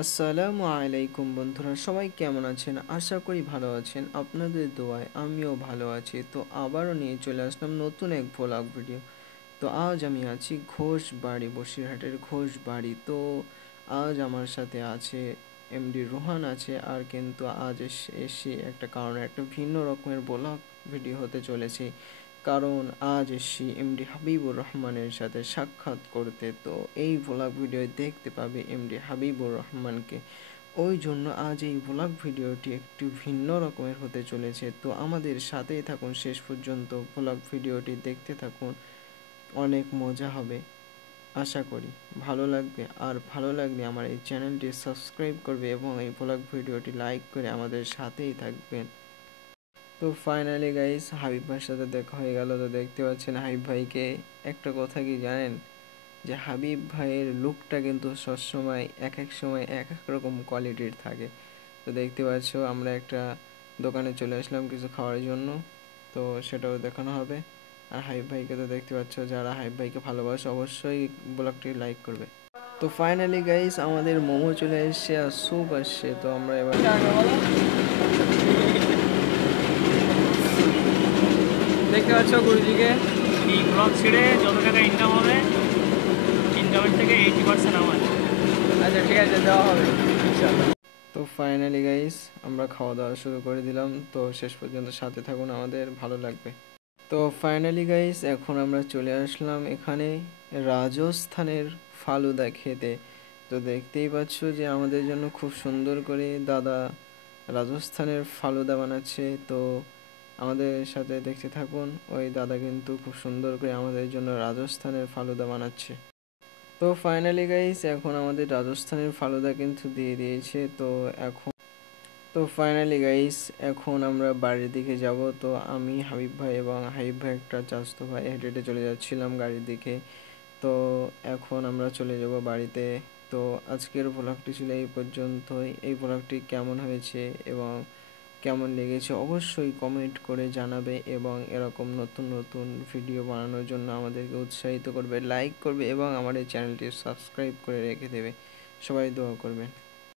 আসসালামু আলাইকুম বন্ধুরা, সবাই কেমন আছেন? আশা করি ভালো আছেন। আপনাদের দোয়ায় আমিও ভালো আছি। তো আবারও নিয়ে চলে আসলাম নতুন এক ভ্লগ ভিডিও। তো আজ আমি আছি ঘোষবাড়ি, বসিরহাটের ঘোষবাড়ি। তো আজ আমার সাথে আছে এমডি রোহান আছে। আর কিন্তু আজ এসে একটা কারণে একটা ভিন্ন রকমের ব্লগ ভিডিও হতে চলেছে। কারণ আজ এসছি এমডি হাবিবুর রহমানের সাথে সাক্ষাৎ করতে। তো এই ভ্লগ ভিডিও দেখতে পাবে এমডি হাবিবুর রহমানকে। ওই জন্য আজ এই ভ্লগ ভিডিওটি একটু ভিন্ন রকমের হতে চলেছে। তো আমাদের সাথেই থাকুন শেষ পর্যন্ত, ভ্লগ ভিডিওটি দেখতে থাকুন। অনেক মজা হবে আশা করি, ভালো লাগবে। আর ভালো লাগলে আমার এই চ্যানেলটি সাবস্ক্রাইব করবে এবং এই ভ্লগ ভিডিওটি লাইক করে আমাদের সাথেই থাকবেন। তো ফাইনালি গাইস, হাবিব ভাইয়ের সাথে দেখা হয়ে গেল। তো দেখতে পাচ্ছেন হাবিব ভাইকে। একটা কথা কি জানেন, যে হাবিব ভাইয়ের লুকটা কিন্তু সবসময় এক এক সময় এক এক রকম কোয়ালিটির থাকে। তো দেখতে পাচ্ছ আমরা একটা দোকানে চলে আসলাম কিছু খাওয়ার জন্য, তো সেটাও দেখানো হবে। আর হাবিব ভাইকে তো দেখতে পাচ্ছ, যারা হাবিব ভাইকে ভালোবাসে অবশ্যই ব্লগটি লাইক করবে। তো ফাইনালি গাইস, আমাদের মোমো চলে এসছে আর স্যুপ আসছে। তো আমরা এবার দেখতে পাচ্ছ গুরুজিকে। এই ব্লগ ছেড়ে যত টাকা ইনকাম হবে, ইনকামের থেকে 80% আমার। আচ্ছা ঠিক আছে, দেওয়া হবে ইনশাআল্লাহ। তো ফাইনালি গাইস, আমরা খাওয়া দাওয়া শুরু করে দিলাম। তো শেষ পর্যন্ত সাথে থাকুন, আমাদের ভালো লাগবে। তো ফাইনালি গাইস, এখন আমরা চলে আসলাম এখানে রাজস্থানের ফালুদা খেতে। তো দেখতেই পাচ্ছ যে আমাদের জন্য খুব সুন্দর করে দাদা রাজস্থানের ফালুদা বানাচ্ছে। তো আমাদের সাথে দেখতে থাকুন। ওই দাদা কিন্তু খুব সুন্দর করে আমাদের জন্য রাজস্থানের ফালুদা বানাচ্ছে। তো ফাইনালি গাইস, এখন আমাদের রাজস্থানের ফালুদা কিন্তু দিয়ে দিয়েছে। এখন আমরা বাড়ির দিকে যাব। তো আমি, হাবিব ভাই এবং হাবিব ভাই একটা চাচাতো ভাই হেঁটে হেঁটে চলে যাচ্ছিলাম গাড়ির দিকে। তো এখন আমরা চলে যাব বাড়িতে। তো আজকের ভ্লগটি ছিল এই পর্যন্তই। এই ভ্লগটি কেমন হয়েছে এবং কেমন লেগেছে অবশ্যই কমেন্ট করে জানাবে এবং এরকম নতুন নতুন ভিডিও বানানোর জন্য আমাদেরকে উৎসাহিত করবে, লাইক করবে এবং আমাদের চ্যানেলটি সাবস্ক্রাইব করে রেখে দেবে। সবাই দোয়া করবেন।